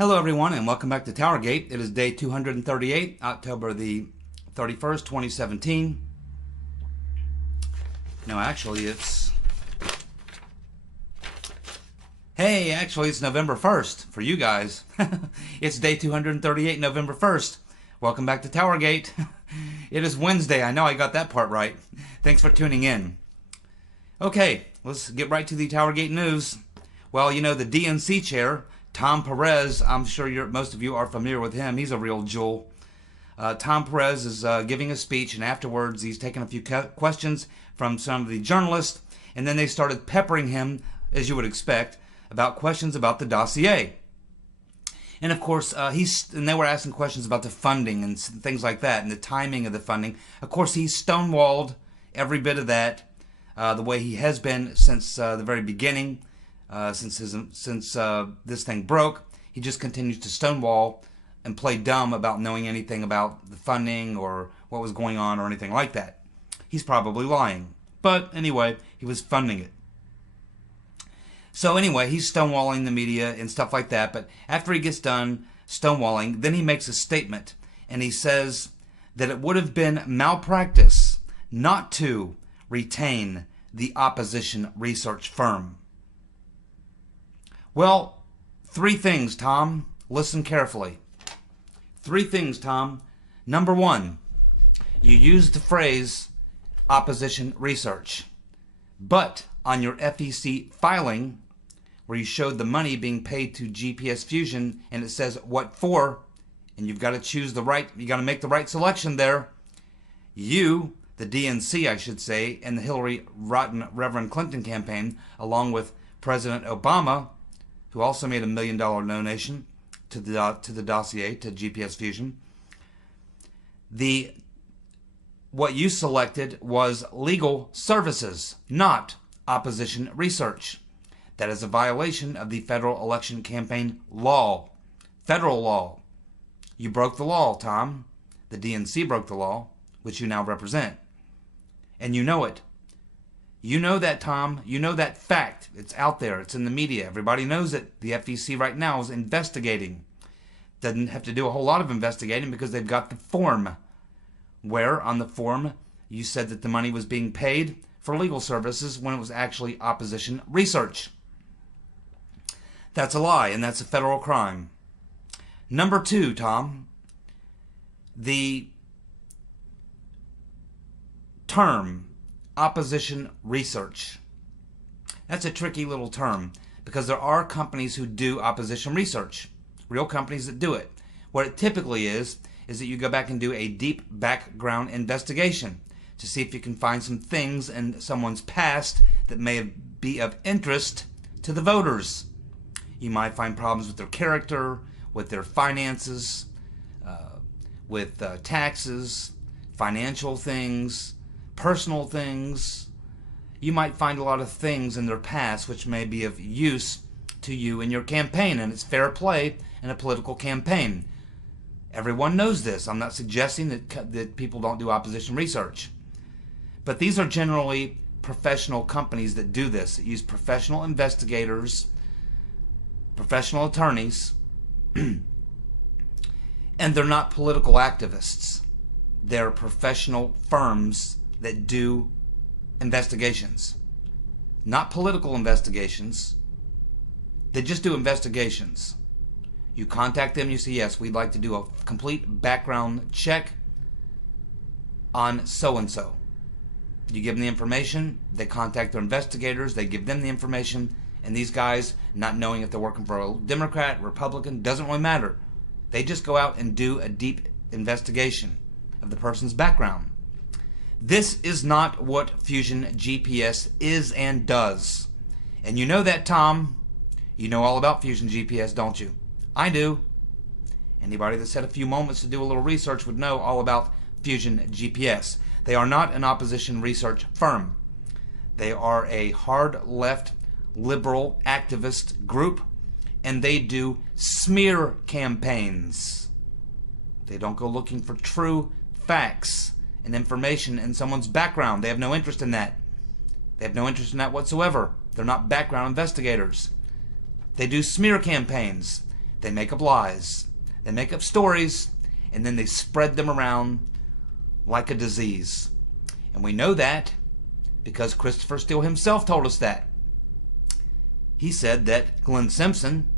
Hello everyone and welcome back to TowerGate. It is day 238, October the 31st, 2017. No, actually it's... Hey, actually it's November 1st for you guys. It's day 238, November 1st. Welcome back to TowerGate. It is Wednesday. I know I got that part right. Thanks for tuning in. Okay, let's get right to the TowerGate news. Well, you know, the DNC chair, Tom Perez, I'm sure most of you are familiar with him. He's a real jewel. Tom Perez is giving a speech, and afterwards he's taking a few questions from some of the journalists, and then they started peppering him, as you would expect, about questions about the dossier. And of course, and they were asking questions about the funding and things like that, and the timing of the funding. Of course, he stonewalled every bit of that, the way he has been since the very beginning. Since this thing broke, he just continues to stonewall and play dumb about knowing anything about the funding or what was going on or anything like that. He's probably lying. But anyway, he was funding it. So anyway, he's stonewalling the media and stuff like that. But after he gets done stonewalling, then he makes a statement. And he says that it would have been malpractice not to retain the opposition research firm. Well, three things, Tom. Listen carefully. Three things, Tom. Number one, you used the phrase opposition research. But on your FEC filing, where you showed the money being paid to GPS Fusion, and it says what for, and you've got to choose the right, you got to make the right selection there. You, the DNC, I should say, and the Hillary Rotten Reverend Clinton campaign, along with President Obama, who also made $1 million donation to the dossier, to GPS Fusion. What you selected was legal services, not opposition research. That is a violation of the Federal Election Campaign law. Federal law. You broke the law, Tom. The DNC broke the law, which you now represent. And you know it. You know that, Tom. You know that fact. It's out there. It's in the media. Everybody knows it. The FEC right now is investigating. Doesn't have to do a whole lot of investigating because they've got the form. Where on the form you said that the money was being paid for legal services when it was actually opposition research. That's a lie, and that's a federal crime. Number two, Tom. The term opposition research. That's a tricky little term because there are companies who do opposition research. Real companies that do it. What it typically is that you go back and do a deep background investigation to see if you can find some things in someone's past that may be of interest to the voters. You might find problems with their character, with their finances, with taxes, financial things, personal things. You might find a lot of things in their past which may be of use to you in your campaign, and it's fair play in a political campaign. Everyone knows this. I'm not suggesting that people don't do opposition research. But these are generally professional companies that do this, that use professional investigators, professional attorneys, and they're not political activists. They're professional firms that do investigations. Not political investigations. They just do investigations. You contact them, you say, yes, we'd like to do a complete background check on so-and-so. You give them the information, they contact their investigators, they give them the information, and these guys, not knowing if they're working for a Democrat, Republican, doesn't really matter. They just go out and do a deep investigation of the person's background. This is not what Fusion GPS is and does. And you know that, Tom. You know all about Fusion GPS, don't you? I do. Anybody that's had a few moments to do a little research would know all about Fusion GPS. They are not an opposition research firm. They are a hard left liberal activist group, and they do smear campaigns. They don't go looking for true facts and information in someone's background. They have no interest in that. They have no interest in that whatsoever. They're not background investigators. They do smear campaigns. They make up lies. They make up stories, and then they spread them around like a disease. And we know that because Christopher Steele himself told us that. He said that Glenn Simpson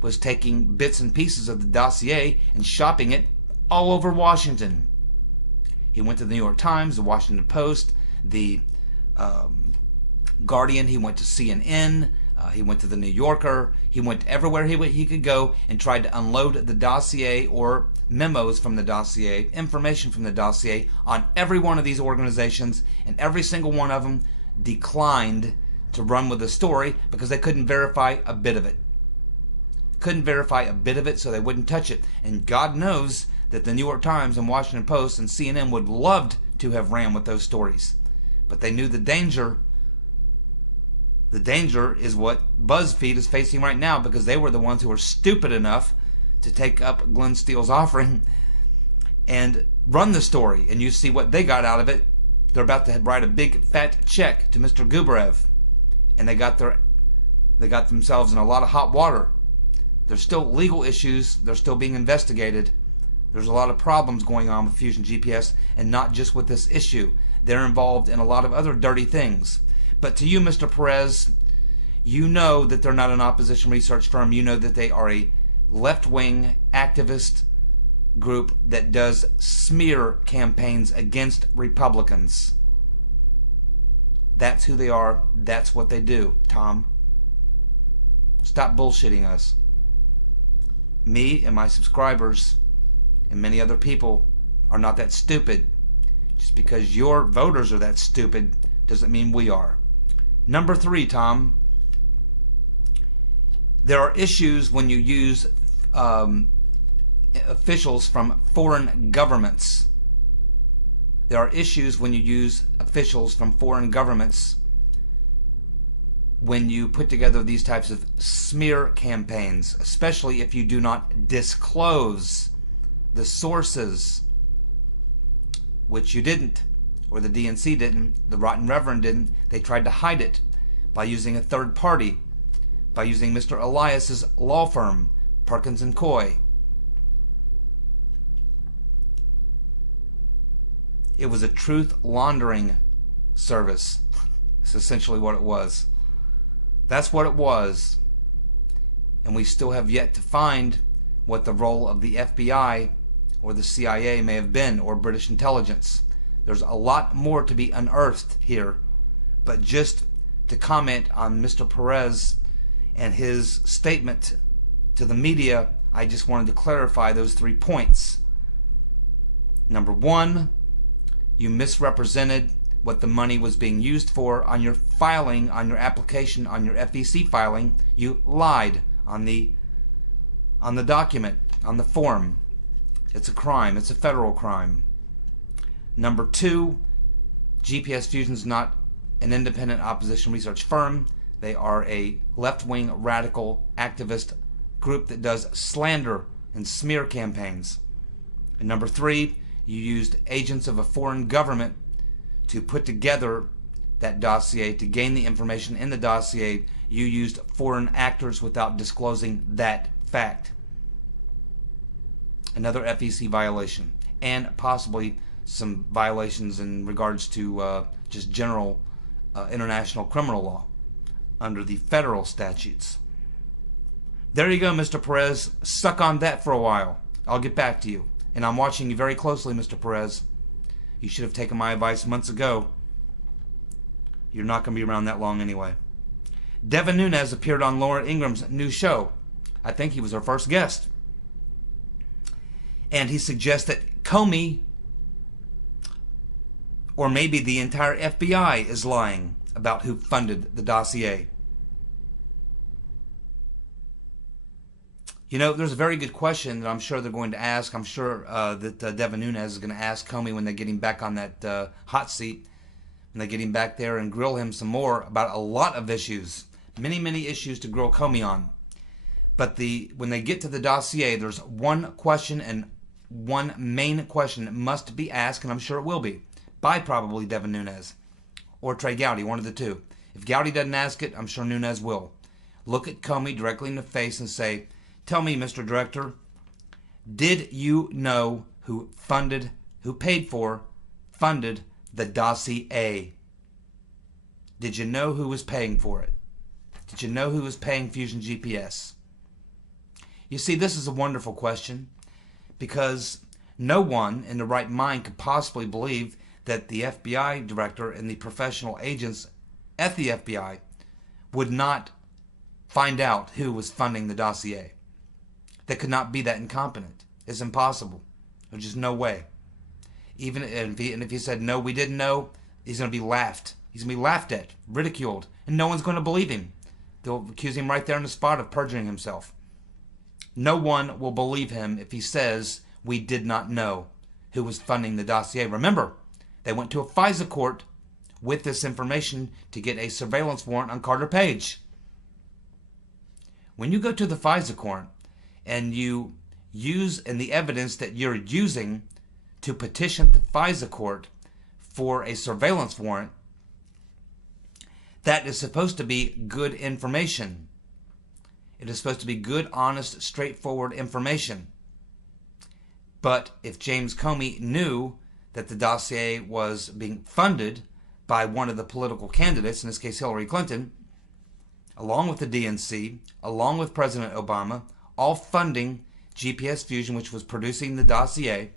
was taking bits and pieces of the dossier and shopping it all over Washington. He went to the New York Times, the Washington Post, the Guardian. He went to CNN. He went to the New Yorker. He went everywhere he could go and tried to unload the dossier or memos from the dossier, information from the dossier on every one of these organizations, and every single one of them declined to run with the story because they couldn't verify a bit of it. Couldn't verify a bit of it, so they wouldn't touch it. And God knows that the New York Times and Washington Post and CNN would loved to have ran with those stories. But they knew the danger. The danger is what BuzzFeed is facing right now, because they were the ones who were stupid enough to take up Glenn Steele's offering and run the story. And you see what they got out of it. They're about to write a big fat check to Mr. Gubarev. And they got themselves in a lot of hot water. There's still legal issues. They're still being investigated. There's a lot of problems going on with Fusion GPS, and not just with this issue. They're involved in a lot of other dirty things. But to you, Mr. Perez, you know that they're not an opposition research firm. You know that they are a left-wing activist group that does smear campaigns against Republicans. That's who they are. That's what they do, Tom. Stop bullshitting us. Me and my subscribers and many other people are not that stupid. Just because your voters are that stupid doesn't mean we are. Number 3, Tom. There are issues when you use officials from foreign governments. There are issues when you use officials from foreign governments when you put together these types of smear campaigns, especially if you do not disclose the sources, which you didn't, or the DNC didn't, the Rotten Reverend didn't. They tried to hide it by using a third party, by using Mr. Elias's law firm, Perkins & Coy. It was a truth laundering service. That's essentially what it was. That's what it was. And we still have yet to find what the role of the FBI or the CIA may have been, or British intelligence. There's a lot more to be unearthed here. But just to comment on Mr. Perez and his statement to the media, I just wanted to clarify those 3 points. Number 1, you misrepresented what the money was being used for on your filing, on your application, on your FEC filing. You lied on the document, on the form. It's a crime. It's a federal crime. Number 2, GPS Fusion is not an independent opposition research firm. They are a left-wing radical activist group that does slander and smear campaigns. And number 3, you used agents of a foreign government to put together that dossier, to gain the information in the dossier. You used foreign actors without disclosing that fact. Another FEC violation, and possibly some violations in regards to just general international criminal law under the federal statutes. There you go, Mr. Perez. Suck on that for a while. I'll get back to you. And I'm watching you very closely, Mr. Perez. You should have taken my advice months ago. You're not going to be around that long anyway. Devin Nunes appeared on Laura Ingram's new show. I think he was her first guest. And he suggests that Comey, or maybe the entire FBI, is lying about who funded the dossier. You know, there's a very good question that I'm sure they're going to ask. I'm sure that Devin Nunes is going to ask Comey when they get him back on that hot seat, when they get him back there and grill him some more about a lot of issues. Many, many issues to grill Comey on. But when they get to the dossier, there's one question and one main question that must be asked, and I'm sure it will be, by probably Devin Nunes or Trey Gowdy, one of the two. If Gowdy doesn't ask it, I'm sure Nunes will. Look at Comey directly in the face and say, tell me, Mr. Director, did you know who paid for, funded the dossier? Did you know who was paying for it? Did you know who was paying Fusion GPS? You see, this is a wonderful question because no one in the right mind could possibly believe that the FBI director and the professional agents at the FBI would not find out who was funding the dossier. They could not be that incompetent. It's impossible. There's just no way. Even if he said, no, we didn't know, he's going to be laughed. He's going to be laughed at, ridiculed, and no one's going to believe him. They'll accuse him right there on the spot of perjuring himself. No one will believe him if he says, we did not know who was funding the dossier. Remember, they went to a FISA court with this information to get a surveillance warrant on Carter Page. When you go to the FISA court and you use the evidence that you're using to petition the FISA court for a surveillance warrant, that is supposed to be good information. It is supposed to be good, honest, straightforward information. But if James Comey knew that the dossier was being funded by one of the political candidates, in this case Hillary Clinton, along with the DNC, along with President Obama, all funding GPS Fusion, which was producing the dossier,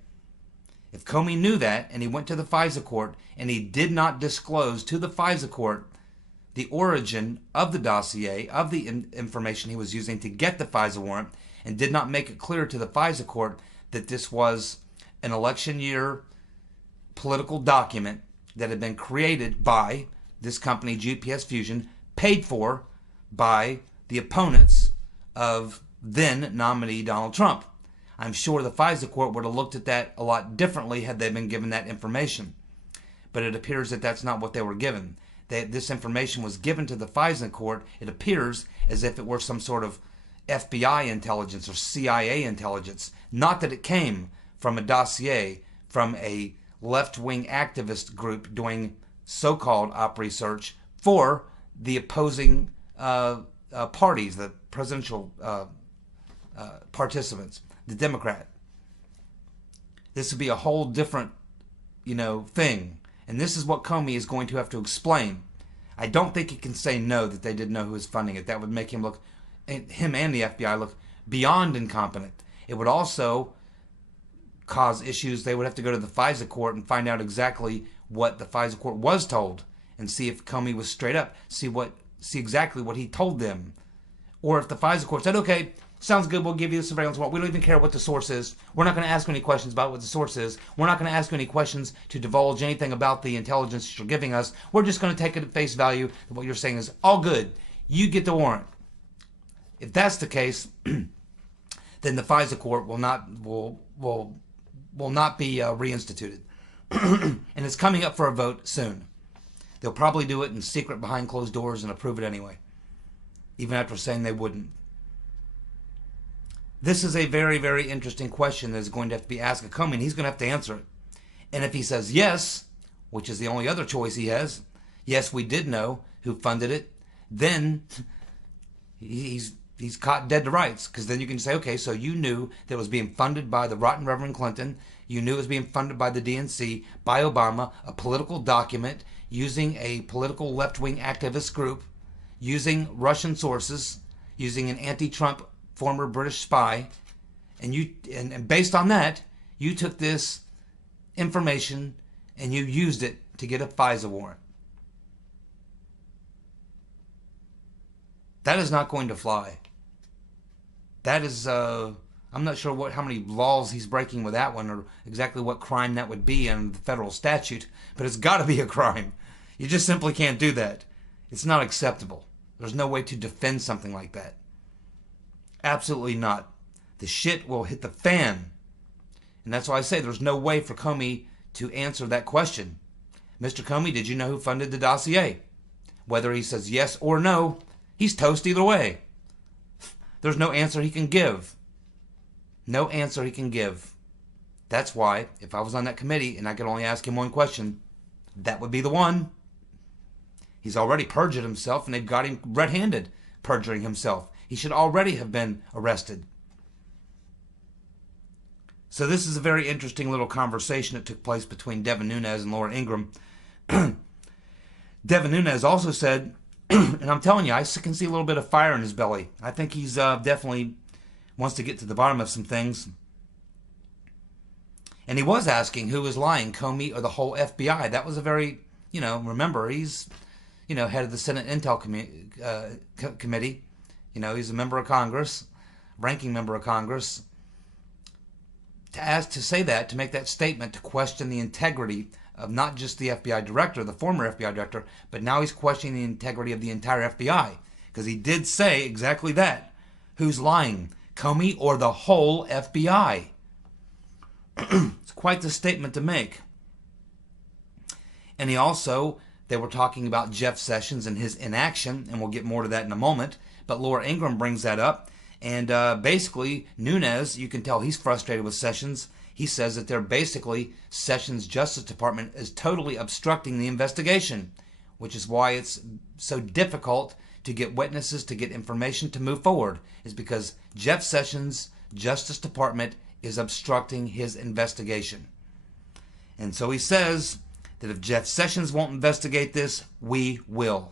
if Comey knew that and he went to the FISA court and he did not disclose to the FISA court the origin of the dossier, of the information he was using to get the FISA warrant, and did not make it clear to the FISA court that this was an election year political document that had been created by this company, GPS Fusion, paid for by the opponents of then nominee Donald Trump. I'm sure the FISA court would have looked at that a lot differently had they been given that information. But it appears that that's not what they were given. This information was given to the FISA court, it appears, as if it were some sort of FBI intelligence or CIA intelligence. Not that it came from a dossier from a left-wing activist group doing so-called op research for the opposing parties, the presidential participants, the Democrat. This would be a whole different, thing. And this is what Comey is going to have to explain. I don't think he can say no that they didn't know who was funding it. That would make him and the FBI look beyond incompetent. It would also cause issues. They would have to go to the FISA court and find out exactly what the FISA court was told and see if Comey was straight up, see exactly what he told them. Or if the FISA court said, okay, sounds good, we'll give you the surveillance warrant. We don't even care what the source is. We're not going to ask you any questions about what the source is. We're not going to ask you any questions to divulge anything about the intelligence you're giving us. We're just going to take it at face value that what you're saying is all good. You get the warrant. If that's the case, then the FISA court will not be reinstituted. And it's coming up for a vote soon. They'll probably do it in secret behind closed doors and approve it anyway, even after saying they wouldn't. This is a very, very interesting question that is going to have to be asked of Comey, and he's going to have to answer it. And if he says yes, which is the only other choice he has, yes, we did know who funded it, then he's caught dead to rights, because then you can say, okay, so you knew that it was being funded by the rotten Reverend Clinton, you knew it was being funded by the DNC, by Obama, a political document using a political left-wing activist group, using Russian sources, using an anti-Trump former British spy, and based on that, you took this information and you used it to get a FISA warrant. That is not going to fly. That is, I'm not sure how many laws he's breaking with that one, or exactly what crime that would be in the federal statute, but it's got to be a crime. You just simply can't do that. It's not acceptable. There's no way to defend something like that. Absolutely not. The shit will hit the fan. And that's why I say there's no way for Comey to answer that question. Mr. Comey, did you know who funded the dossier? Whether he says yes or no, he's toast either way. There's no answer he can give. No answer he can give. That's why, if I was on that committee and I could only ask him one question, that would be the one. He's already perjured himself, and they've got him red-handed perjuring himself. He should already have been arrested. So this is a very interesting little conversation that took place between Devin Nunes and Laura Ingraham. Devin Nunes also said, and I'm telling you, I can see a little bit of fire in his belly. I think he's definitely wants to get to the bottom of some things. And he was asking who was lying, Comey or the whole FBI. That was a very, remember, he's, head of the Senate Intel Committee. He's a member of Congress, ranking member of Congress. To make that statement, to question the integrity of not just the FBI director, the former FBI director, but now he's questioning the integrity of the entire FBI. Because he did say exactly that. Who's lying, Comey or the whole FBI? It's quite the statement to make. And they were talking about Jeff Sessions and his inaction, and we'll get more to that in a moment. But Laura Ingraham brings that up. And basically, Nunes, you can tell he's frustrated with Sessions. He says that Sessions' Justice Department is totally obstructing the investigation, which is why it's so difficult to get witnesses, to get information to move forward, is because Jeff Sessions' Justice Department is obstructing his investigation. And so he says that if Jeff Sessions won't investigate this, we will.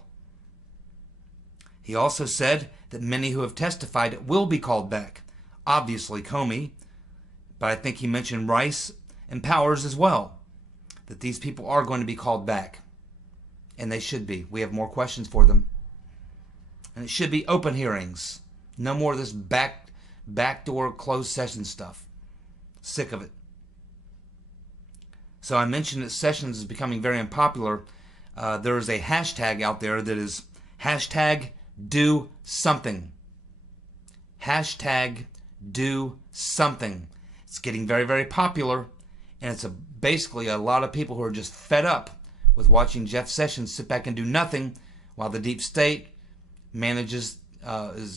He also said that many who have testified will be called back. Obviously Comey, but I think he mentioned Rice and Powers as well, that these people are going to be called back. And they should be. We have more questions for them. And it should be open hearings. No more of this backdoor closed session stuff. Sick of it. So I mentioned that Sessions is becoming very unpopular. There is a hashtag out there that is hashtag do something. Hashtag do something. It's getting very, very popular, and it's basically a lot of people who are just fed up with watching Jeff Sessions sit back and do nothing while the deep state is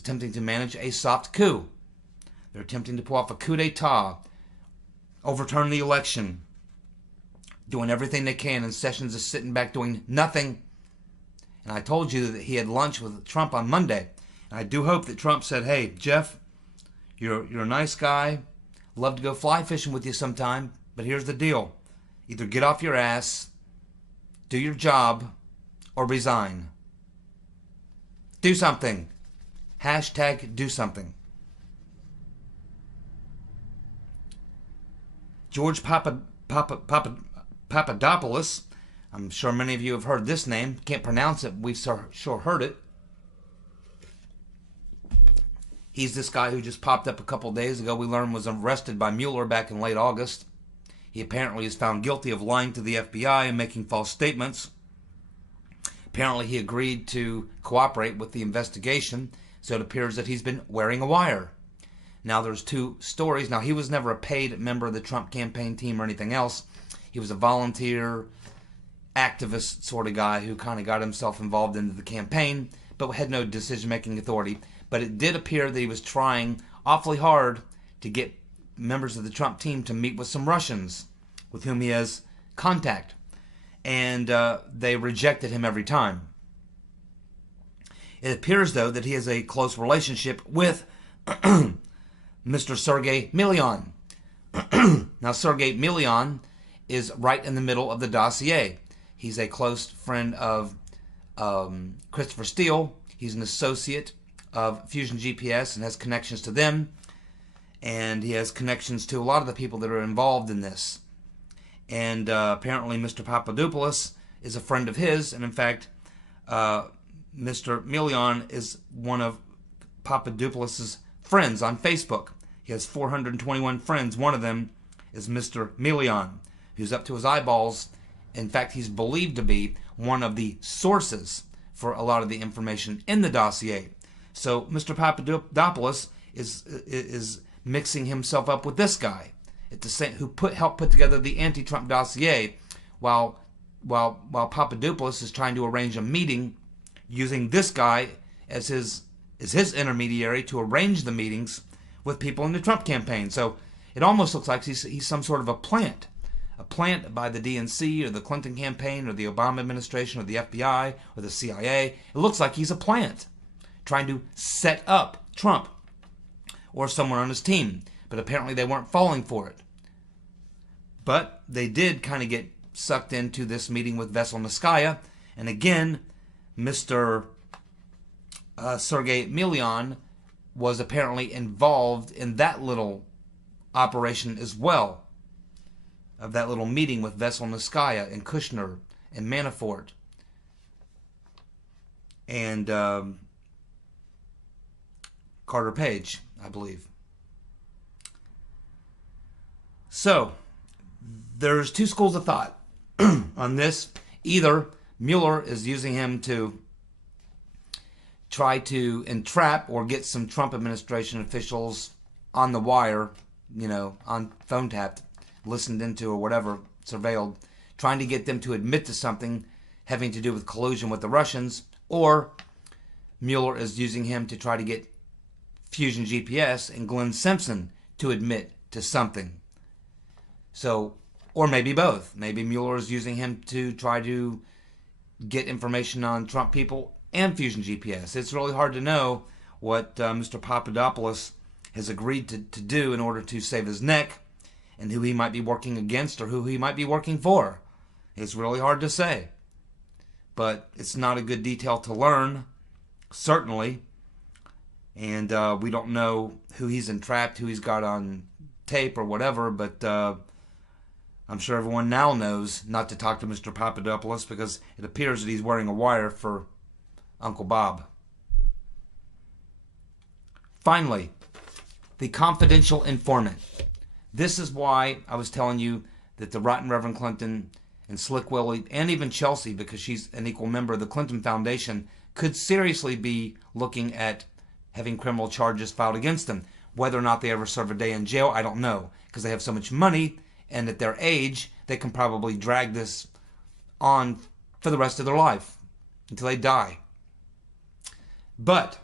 attempting to manage a soft coup. They're attempting to pull off a coup d'etat, overturn the election, doing everything they can, and Sessions is sitting back doing nothing. And I told you that he had lunch with Trump on Monday. And I do hope that Trump said, hey, Jeff, you're a nice guy. Love to go fly fishing with you sometime. But here's the deal. Either get off your ass, do your job, or resign. Do something. Hashtag do something. George Papadopoulos, I'm sure many of you have heard this name. Can't pronounce it. We've sure heard it. He's this guy who just popped up a couple days ago. We learned was arrested by Mueller back in late August. He apparently is found guilty of lying to the FBI and making false statements. Apparently he agreed to cooperate with the investigation, so it appears that he's been wearing a wire. Now there's two stories. Now he was never a paid member of the Trump campaign team or anything else. He was a volunteer, activist sort of guy who kind of got himself involved into the campaign, but had no decision-making authority. But it did appear that he was trying awfully hard to get members of the Trump team to meet with some Russians with whom he has contact. And they rejected him every time. It appears, though, that he has a close relationship with Mr. Sergei Milian. Now, Sergei Milian is right in the middle of the dossier. He's a close friend of Christopher Steele. He's an associate of Fusion GPS and has connections to them. And he has connections to a lot of the people that are involved in this. And apparently Mr. Papadopoulos is a friend of his. And in fact, Mr. Milian is one of Papadopoulos' friends on Facebook. He has 421 friends. One of them is Mr. Milian, who's up to his eyeballs. In fact, he's believed to be one of the sources for a lot of the information in the dossier. So Mr. Papadopoulos is mixing himself up with this guy who helped put together the anti-Trump dossier, while Papadopoulos is trying to arrange a meeting using this guy as his intermediary to arrange the meetings with people in the Trump campaign. So it almost looks like he's some sort of a plant by the DNC or the Clinton campaign or the Obama administration or the FBI or the CIA. It looks like he's a plant trying to set up Trump or someone on his team. But apparently they weren't falling for it. But they did kind of get sucked into this meeting with Veselnitskaya. And again, Mr. Sergei Milian was apparently involved in that little operation as well, of that little meeting with Veselnitskaya and Kushner and Manafort and Carter Page, I believe. So, there's two schools of thought on this. Either Mueller is using him to try to entrap or get some Trump administration officials on the wire, on phone tapped, listened into or whatever, surveilled, trying to get them to admit to something having to do with collusion with the Russians, or Mueller is using him to try to get Fusion GPS and Glenn Simpson to admit to something. So, or maybe both. Maybe Mueller is using him to try to get information on Trump people and Fusion GPS. It's really hard to know what Mr. Papadopoulos has agreed to do in order to save his neck, and who he might be working against or who he might be working for. It's really hard to say. But it's not a good detail to learn, certainly. And we don't know who he's entrapped, who he's got on tape or whatever, but I'm sure everyone now knows not to talk to Mr. Papadopoulos because it appears that he's wearing a wire for Uncle Bob. Finally, the confidential informant. This is why I was telling you that the rotten Reverend Clinton and Slick Willie, and even Chelsea, because she's an equal member of the Clinton Foundation, could seriously be looking at having criminal charges filed against them. Whether or not they ever serve a day in jail, I don't know, because they have so much money, and at their age, they can probably drag this on for the rest of their life, until they die. But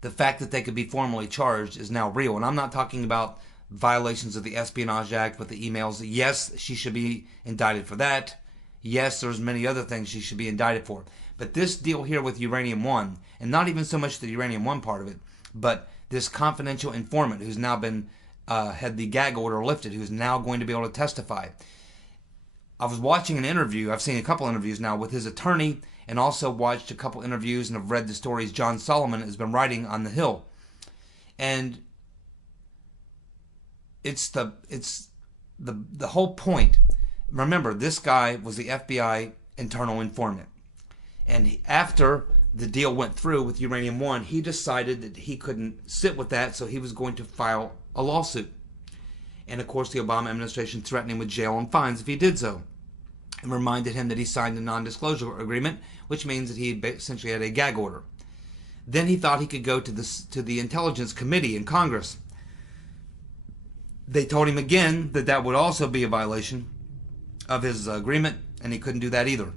the fact that they could be formally charged is now real. And I'm not talking about violations of the Espionage Act with the emails. Yes, she should be indicted for that. Yes, there's many other things she should be indicted for. But this deal here with Uranium One, and not even so much the Uranium One part of it, but this confidential informant who's now been had the gag order lifted, who's now going to be able to testify. I was watching an interview. I've seen a couple interviews now with his attorney, and also watched a couple interviews and have read the stories John Solomon has been writing on the Hill. And it's the whole point. Remember, this guy was the FBI internal informant. And after the deal went through with Uranium One, he decided that he couldn't sit with that, so he was going to file a lawsuit. And of course, the Obama administration threatened him with jail and fines if he did so, and reminded him that he signed a non-disclosure agreement, which means that he essentially had a gag order. Then he thought he could go to the Intelligence Committee in Congress. They told him again that that would also be a violation of his agreement, and he couldn't do that either.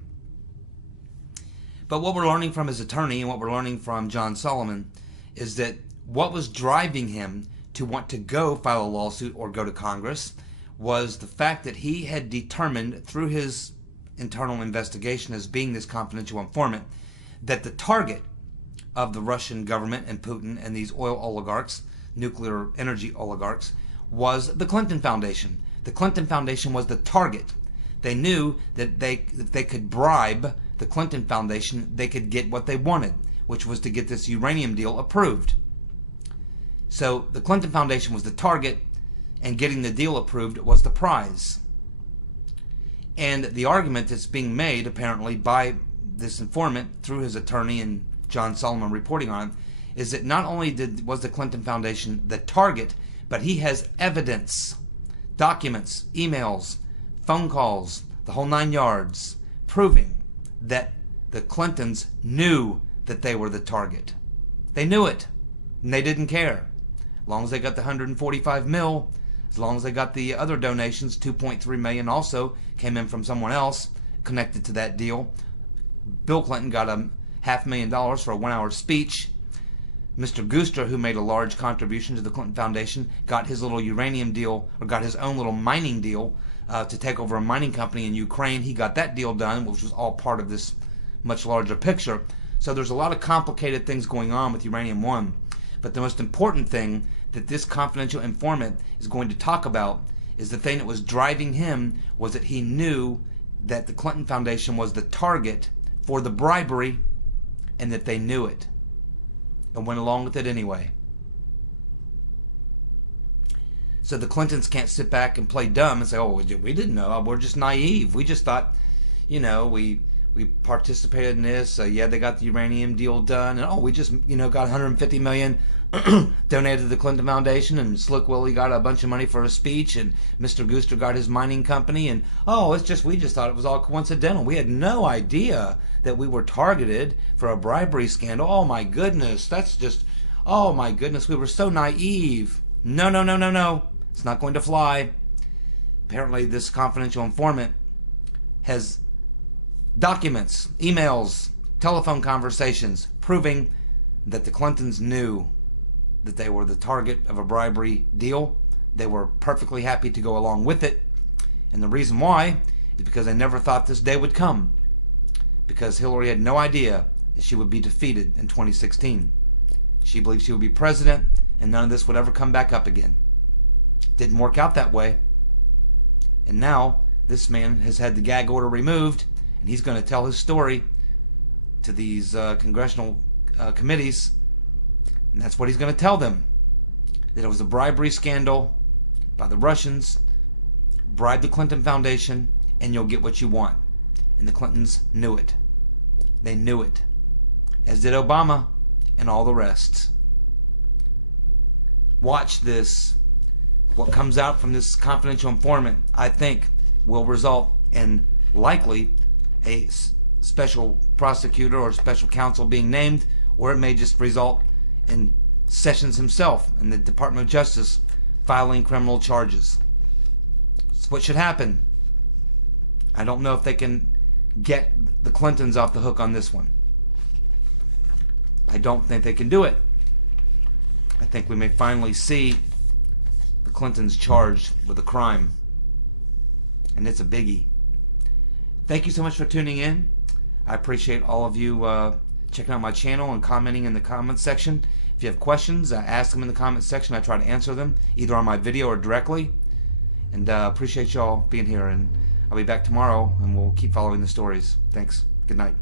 But what we're learning from his attorney and what we're learning from John Solomon is that what was driving him to want to go file a lawsuit or go to Congress was the fact that he had determined through his internal investigation as being this confidential informant that the target of the Russian government and Putin and these oil oligarchs, nuclear energy oligarchs, was the Clinton Foundation. The Clinton Foundation was the target. They knew that if they could bribe the Clinton Foundation, they could get what they wanted, which was to get this uranium deal approved. So the Clinton Foundation was the target, and getting the deal approved was the prize. And the argument that's being made, apparently, by this informant through his attorney and John Solomon reporting on it, is that not only was the Clinton Foundation the target, but he has evidence, documents, emails, phone calls, the whole 9 yards, proving that the Clintons knew that they were the target. They knew it, and they didn't care. As long as they got the 145 mil, as long as they got the other donations, 2.3 million also came in from someone else connected to that deal. Bill Clinton got $500,000 for a 1-hour speech. Mr. Gooster, who made a large contribution to the Clinton Foundation, got his little uranium deal, or got his own little mining deal to take over a mining company in Ukraine. He got that deal done, which was all part of this much larger picture. So there's a lot of complicated things going on with Uranium One. But the most important thing that this confidential informant is going to talk about is the thing that was driving him was that he knew that the Clinton Foundation was the target for the bribery, and that they knew it and went along with it anyway. So the Clintons can't sit back and play dumb and say, oh, we didn't know, we're just naive, we just thought, you know, we participated in this, yeah, they got the uranium deal done, and oh, we just, you know, got 150 million donated to the Clinton Foundation, and Slick Willie got a bunch of money for a speech, and Mr. Gooster got his mining company, and oh, we just thought it was all coincidental. We had no idea that we were targeted for a bribery scandal. Oh my goodness, that's just, oh my goodness, we were so naive. No, no, no, no, no. It's not going to fly. Apparently this confidential informant has documents, emails, telephone conversations proving that the Clintons knew that they were the target of a bribery deal. They were perfectly happy to go along with it. And the reason why is because they never thought this day would come. Because Hillary had no idea that she would be defeated in 2016. She believed she would be president and none of this would ever come back up again. Didn't work out that way. And now this man has had the gag order removed, and he's going to tell his story to these congressional committees. And that's what he's going to tell them. That it was a bribery scandal by the Russians. Bribe the Clinton Foundation and you'll get what you want. And the Clintons knew it. They knew it. As did Obama and all the rest. Watch this. What comes out from this confidential informant, I think, will result in likely a special prosecutor or special counsel being named, or it may just result in Sessions himself and the Department of Justice filing criminal charges. It's what should happen. I don't know if they can get the Clintons off the hook on this one. I don't think they can do it. I think we may finally see the Clintons charged with a crime. And it's a biggie. Thank you so much for tuning in. I appreciate all of you checking out my channel and commenting in the comments section. If you have questions, ask them in the comments section. I try to answer them either on my video or directly. And appreciate y'all being here. And I'll be back tomorrow and we'll keep following the stories. Thanks. Good night.